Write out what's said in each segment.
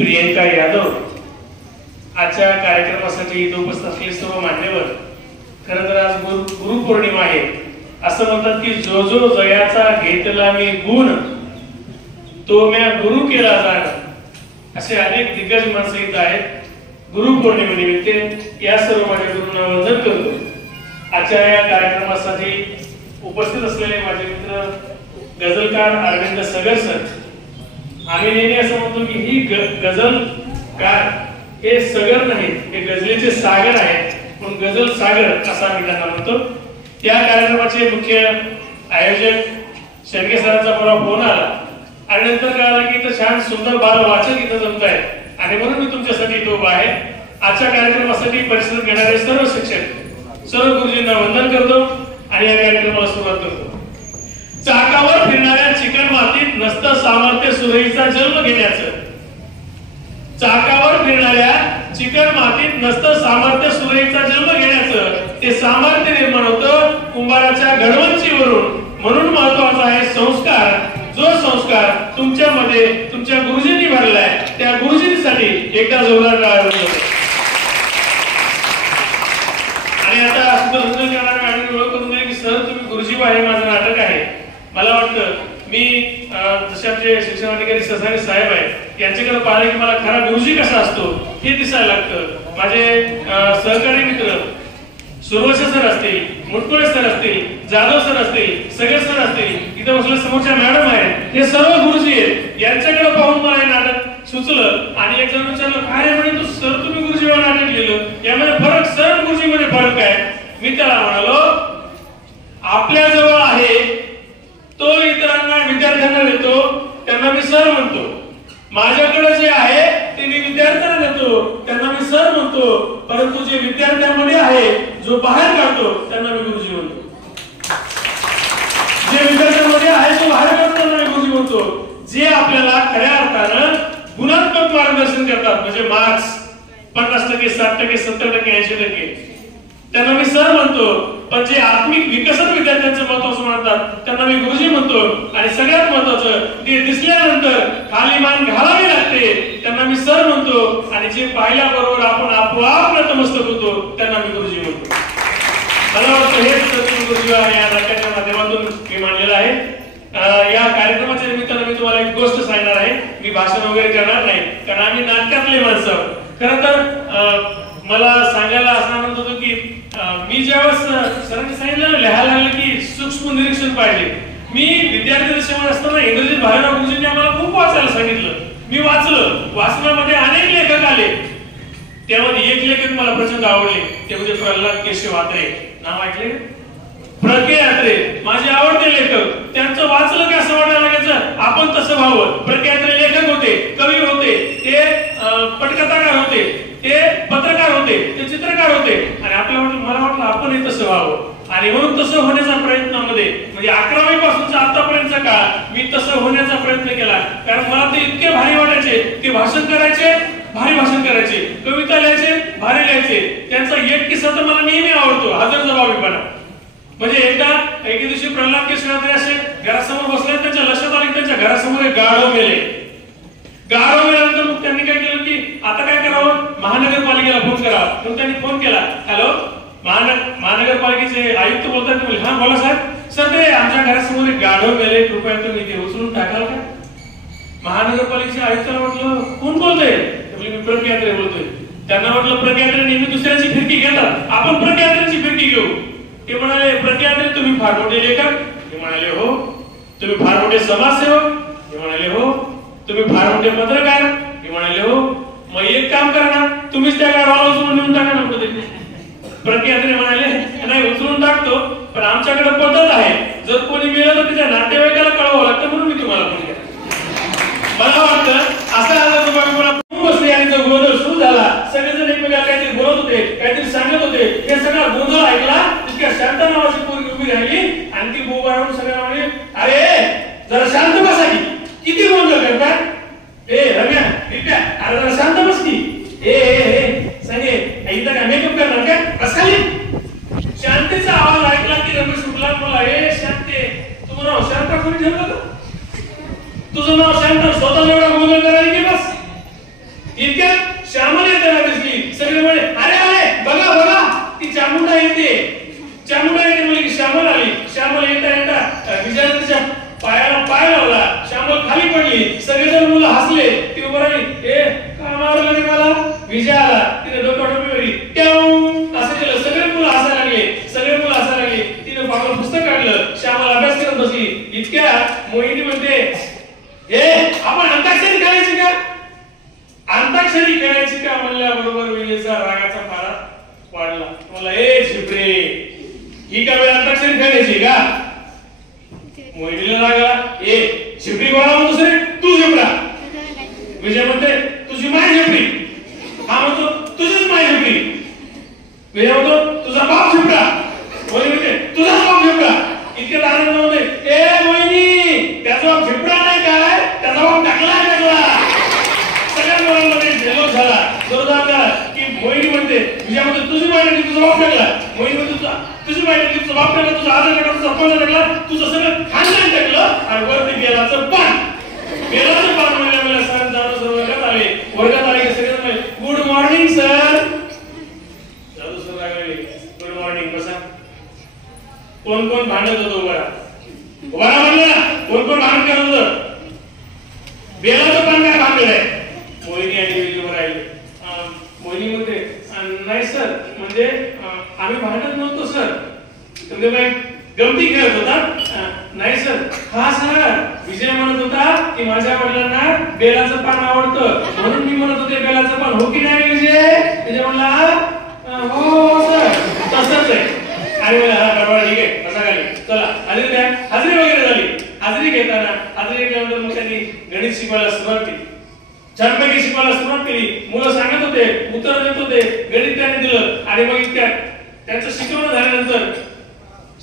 प्रियंका यादव, आजच्या कार्यक्रमासाठी इथे उपस्थित असलेले सर्व मान्यवर, खरं तर आज गुरुपौर्णिमा आहे. असं म्हणतात की जो जो जयाचा घेतला मी गुण तो म्या गुरु केला जाण, असे अनेक दिग्गज माणसं इथं आहेत. गुरुपौर्णिमेनिमित्त या सर्व माझ्या गुरूंना वंदन करतो. आजच्या या कार्यक्रमासाठी उपस्थित असलेले माझे मित्र गझलकार अरविंद सगर सर. आम्ही नेहमी असं म्हणतो की ही गझलकार हे सगर नाही, हे गझलेचे सागर आहे, म्हणून गझल सागर असं आम्ही त्यांना म्हणतो. त्या कार्यक्रमाचे मुख्य आयोजक शेळके सरांचा मला फोन आला आणि नंतर कळालं की इथं छान सुंदर बाल वाचक इथं जमत आहेत आणि म्हणून मी तुमच्यासाठी इथं उभा आहे. आजच्या कार्यक्रमासाठी परिश्रम घेणारे सर्व शिक्षक, सर्व गुरुजींना वंदन करतो आणि या कार्यक्रमाला सुरुवात करतो. चाकावर फिरणाऱ्या चिकन मातीत नसतं सामर्थ्य सुरईचा जन्म घेण्याचं. चाकावर फिरणाऱ्या चिकन मातीत नसतं सामर्थ्य सुरईचा जन्म घेण्याचं. ते सामर्थ्य निर्माण होतं कुंभाराच्या घडवंचीवरून. म्हणून महत्वाचा आहे संस्कार. जो संस्कार तुमच्यामध्ये तुमच्या गुरुजींनी भरलाय त्या गुरुजींसाठी एकदा जोरदार टाळ्या वाजवा. आणि आता सुद्धा करणाऱ्या मॅडमने ओळख करून दिली की सर तुम्ही गुरुजी आहे, माझं नाटक आहे. मला वाटतं मी जसे आमचे शिक्षणाधिकारी ससानी साहेब आहेत यांच्याकडे पाहिलं की मला खरा गुरुजी कसा असतो हे दिसायला लागतं. माझे सहकारी मित्र सुरवशे सर असतील, मुटकुळे सर असतील, जाधव सर असतील, सगळे सर असतील, इथे बसले समोरच्या मॅडम आहेत, हे सर्व गुरुजी आहेत. यांच्याकडे पाहून मला हे नाटक सुचलं आणि एक जण विचारलं काय म्हणे तू सर तुम्ही गुरुजीवर नाटक लिहिलं, यामध्ये फरक सर गुरुजी मध्ये फरक आहे. मी त्याला म्हणालो आपल्या जवळ आहे तो इतरांना विद्यार्थ्यांना देतो त्यांना मी सर म्हणतो. माझ्याकडे जे आहे ते मी विद्यार्थ्यांना देतो त्यांना मी सर म्हणतो. परंतु जे विद्यार्थ्यांमध्ये आहे जो बाहेर काढतो त्यांना मी गुरुजी म्हणतो. जे विद्यार्थ्यांमध्ये आहे जो बाहेर काढतो त्यांना मी गुरुजी म्हणतो. जे आपल्याला खऱ्या अर्थानं गुणात्मक मार्गदर्शन करतात म्हणजे मार्क्स 50%, 60%, 70%, 80% त्यांना मी सर म्हणतो. पण जे आत्मिक विकसन विद्यार्थ्यांचं महत्व मानतात त्यांना मी गुरुजी म्हणतो. आणि सगळ्यात महत्वाचं ते दिसल्यानंतर खाली मान घालावी लागते त्यांना मी सर म्हणतो. आणि जे पाहिल्याबरोबर आपण आपोआप नतमस्तक होतो त्यांना मी गुरुजी म्हणतो. मला वाटतं हेच गुरुजी या नाटकाच्या माध्यमातून मी मांडलेलं आहे. या कार्यक्रमाच्या निमित्तानं मी तुम्हाला एक गोष्ट सांगणार आहे. मी भाषण वगैरे करणार नाही कारण आम्ही नाटकातले माणसं. खरं तर मला सांगायला असं आनंद होतो की मी ज्यावेळेस सरांनी सांगितलं लिहायला लागलं की सूक्ष्म निरीक्षण पाहिजे. मी विद्यार्थी दशेवर असताना इंग्रजीत भालेराव गुरुजींनी आम्हाला खूप वाचायला सांगितलं. मी वाचलं. वाचनामध्ये अनेक लेखक आले. त्यामध्ये एक लेखक मला प्रचंड आवडले ते म्हणजे प्रल्हाद केशव अत्रे. नाव ऐकले? प्र.के. अत्रे माझे आवडते लेखक. त्यांचं वाचलं की असं वाटायला लागायचं आपण तसं व्हावं. प्र.के. अत्रे लेखक होते, कवी होते, ते पटकथाकार होते, ते पत्रकार होते, ते चित्रकार होते. आणि मला वाटलं आपण हे तसं व्हावं. आणि म्हणून तसं होण्याचा प्रयत्नामध्ये म्हणजे 11वी पासूनचा आतापर्यंतचा काळ मी तसं होण्याचा प्रयत्न केला. कारण मला ते इतके भारी वाटायचे. ते भाषण करायचे, भारी भाषण करायचे, कविता लिहायचे, भारी लिहायचे. त्यांचा एक किस्सा तर मला नेहमी आवडतो, हजरजबाबीपणा. म्हणजे एका दिवशी प्रल्हाद केशव असे घरासमोर बसले. त्यांच्या लक्षात आले त्यांच्या घरासमोर एक गाढव मेले. गाढव मेल्यानंतर मग त्यांनी काय केलं की आता काय करावं, महानगरपालिकेला फोन करावा. मग त्यांनी फोन केला. हॅलो, महानगरपालिकेचे आयुक्त बोलतात. ते हा बोला साहेब. सर ते आमच्या घरासमोर एक गाढव मेले, कृपया तुम्ही ते उचलून टाकाल का? महानगरपालिकेच्या आयुक्ताला म्हटलं कोण बोलतोय? मी प्र.के. अत्रे बोलतोय. त्यांना म्हटलं प्र.के. अत्रे नेहमी दुसऱ्याची फिरकी घेतात, आपण प्र.के. अत्रेची फिरकी घेऊ. ते म्हणाले प्र.के. अत्रे तुम्ही फार मोठे लेखक? ते म्हणाले हो. तुम्ही फार मोठे समाजसेवक? ते म्हणाले हो. तुम्ही फार मोठे पत्रकार? ते म्हणाले हो. मग एक काम करा ना, तुम्हीच त्या गाढवाला उचलून नेऊन टाका ना. प्र.के. अत्रे म्हणाले नाही उचलून टाकतो पण आमच्याकडे पद्धत आहे, जर कोणी मेलं तर त्याच्या नातेवाईकाला कळवावं लागतं म्हणून मी तुम्हाला फोन केला. मला वाटतं असं आलं तुम्हाला बसले आणि जो गोंधळ सुरू झाला. सगळेजण एकमेकाला काहीतरी बोलत होते, काहीतरी सांगत होते. हे सगळा गोंधळ ऐकला. तितक्या शांत नावाची पोरगी उभी राहिली आणि ती बोबा राहून सगळ्या म्हणे अरे जरा शांत बसा की, किती गोंधळ करतात? ए रम्या बिप्या अरे जरा शांत बस की. ए सांगे इथं काय मेकअप करणार काय? बस खाली. शांतीचा आवाज ऐकला की रमेश शुक्ला बोला ए शांते तुझं नाव शांता कोणी ठेवलं का? तुझं नाव शांता स्वतः एवढा गोंधळ करायला की बस मोहिनी म्हणते हे आपण अंताक्षरी खेळायची का? अंताक्षरी खेळायची का म्हणल्याबरोबर विजयचा रागाचा पारा वाढला. मला ए झिपरे ही का वेळ अंताक्षरी खेळायची का? मोहिनीला राग आला. ए झिपरी कोणा म्हणतो रे? तू झिपरा. विजय म्हणते तुझी माय झिपरी. हा म्हणतो तुझीच माय झिपरी. विजय म्हणतो तुझा बाप झिपरा. मोहिनी म्हणते तुझा बाप झिपरा. इतके आनंद होते. ए मोहिनी त्याचा बाप झिपरा नाही काय, त्याचा बाप टाकला. सगळ्या मुलांमध्ये जल्लोष झाला. जोरदार झाला की मोहिनी म्हणते विजय म्हणते तुझी माय टाकली, तुझा बाप टाकला. मोहिनी म्हणते तुझी माय टाकली, तुझा बाप टाकला, तुझा आदर टाकला, तुझा पंजा टाकला, तुझं सगळं खानदान टाकलं आणि वरती बेलाचं पान. बेलाचं पान म्हणल्या सर जाणं सर वर्गात आले. वर्गात आले की सगळे म्हणले good morning sir. Jadhav sir लागले गुड मॉर्निंग. बसा. कोण कोण भांडत होतो बरा म्हणलं ना. कोण कोण भांडण करत होतं? बेलाचं पान काय भांडण आहे? मोहिनी आणि विजयवर राहिले. मोहिनी म्हणते नाही सर म्हणजे आम्ही भांडत नव्हतो सर, म्हणजे बाई गमती खेळत होता. नाही सर. हा सर विजय म्हणत होता की माझ्या वडिलांना बेलाचं पान आवडतं म्हणून मी म्हणत होते बेलाचं पान. हो की नाही विजय? विजय म्हणला हो सर तसंच आहे. आणि बरोबर ठीक आहे कसा खाली चला हजेरी द्या. हजेरी वगैरे झाली. हजेरी घेताना हजेरी घेतल्यानंतर मग त्यांनी गणित शिकवायला सुरुवात केली. छानपैकी शिकवायला सुरुवात केली. मुलं सांगत होते, उत्तर देत होते, गणित त्यांनी दिलं. आणि मग त्यांचं शिकवणं झाल्यानंतर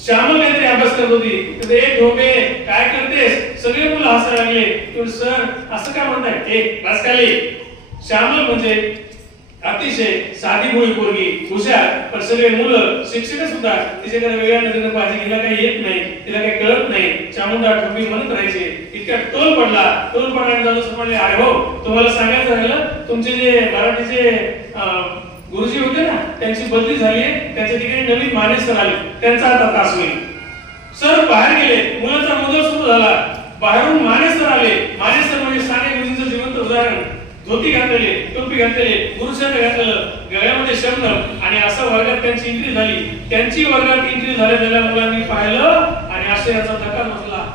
श्यामल काहीतरी अभ्यास करत होती. एक ढोबे काय करतेस? सगळे मुलं हसायला लागले. सर असं काय म्हणताय? एक बस खाली. श्यामल म्हणजे अतिशय साधी भोळी पोरगी, हुशार. पण सगळे मुलं शिक्षक सुद्धा तिच्याकडे वेगळ्या नजरेने पाहिजे. तिला काही येत नाही, तिला काही कळत नाही. चामुंडा ठोपी म्हणत राहायचे. इतक्या टोल पडल्याने जाधव सर म्हणले अरे हो तुम्हाला सांगायचं राहिलं, तुमचे जे मराठीचे गुरुजी होते ना त्यांची बदली झाली आहे. त्यांच्या ठिकाणी नवीन माने सर आले. त्यांचा आता तास होईल. सर बाहेर गेले. मुलांचा मुदल सुरू झाला. बाहेरून माने सर आले. माने सर म्हणजे साने गुरुजींचं जिवंत उदाहरण. धोती घातलेले, टोपी घातलेले, गुरुशर्ट घातलेलं, गळ्यामध्ये शंभर. आणि असं वर्गात त्यांची एंट्री झाली. त्यांची वर्गात एंट्री झाल्या मुलांनी पाहिलं आणि आश्चर्याचा धक्का बसला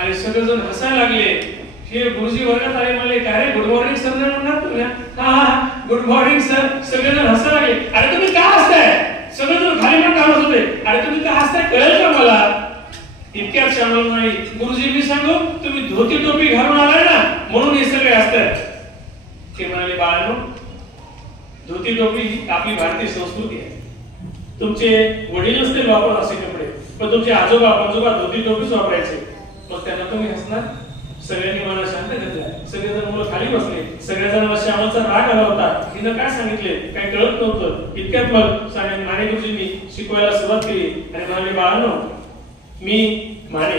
आणि सगळेजण हसायला लागले. हे गुरुजी वर्गात आले म्हणले काय रे गुड मॉर्निंग सर म्हणणार तुम्ही? हा गुड मॉर्निंग सर. सगळेजण हसायला लागले. अरे तुम्ही का हसताय? सगळेजण खाली पण कामत होते. अरे तुम्ही का हसताय कळेल का मला? इतक्यात श्यामल नाही गुरुजी मी सांगू तुम्ही धोती टोपी घालून आलाय ना म्हणून हे सगळे असतात. ते म्हणाले बाळांनो धोती टोपी ही आपली भारतीय संस्कृती आहे. तुमचे वडील नसतील वापरत असे कपडे, पण तुमचे आजोबा पंजोबा धोती टोपीच वापरायचे. मग त्यांना तुम्ही हसणार? सगळ्यांनी मला शांत घेतला. सगळेजण मुलं खाली बसले. सगळेजण श्यामलचा राग आला होता. तिनं काय सांगितले काही कळत नव्हतं. इतक्यात मग माने गुरुजींनी शिकवायला सुरुवात केली आणि म्हणाले बाळांनो मी माने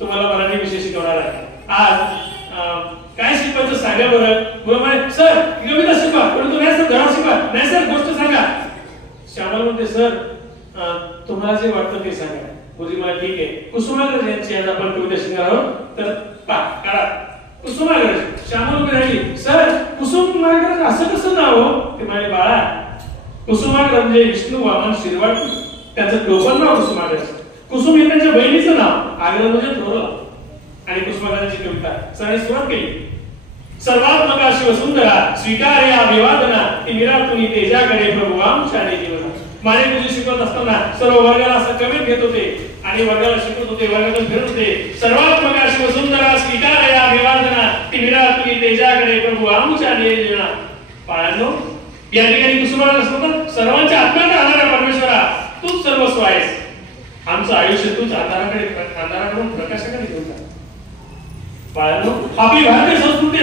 तुम्हाला मराठी विषय शिकवणार आहे. आज काय शिकवायचं सांगा बरं. मुलं म्हणे सर कविता शिकवा. परंतु नाही सर धडा शिकवा. नाही सर गोष्ट सांगा. श्यामल म्हणते सर तुम्हाला जे वाटतं ते सांगा. गुरुजी मला ठीक आहे. कुसुमाग्रज यांची आज आपण कविता शिकणार आहोत. तर काढा कुसुमाग्रज. श्यामल उभी राहिली. सर कुसुमाग्रज असं कसं नाव हो? ते म्हणाले बाळा कुसुमाग्रज म्हणजे विष्णू वामन शिरवाडकर. त्यांचं टोपण नाव कुसुमाग्रज. कुसुम हे त्यांच्या बहिणीचं नाव. आग्रह म्हणजे थोरला. आणि कुसुमाग्रजांची कविता सरांनी सुरुवात केली. सर्वात्मका शिवसुंदरा स्वीकार्य अभिवादना ती निरातुनी तेजाकडे प्रभू आमच्याने जीवन. माने गुरुजी शिकवत असताना सर्व वर्गाला असं कमेंट घेत होते आणि वर्गाला शिकवत होते. वर्गातून फिरत होते. सर्वात्मका शिवसुंदरा स्वीकार्य अभिवादना ती निरातुनी तेजाकडे प्रभू आमच्याने जीवन. बाळांनो या ठिकाणी कुसुमाग्रज म्हणतात सर्वांच्या आत्म्यात राहणाऱ्या परमेश्वरा तूच सर्वस्व आहेस. आमचं आयुष्य तूच अंधाराकडून प्रकाशाकडे घेऊन जा. बाळांनो आपली भारतीय संस्कृती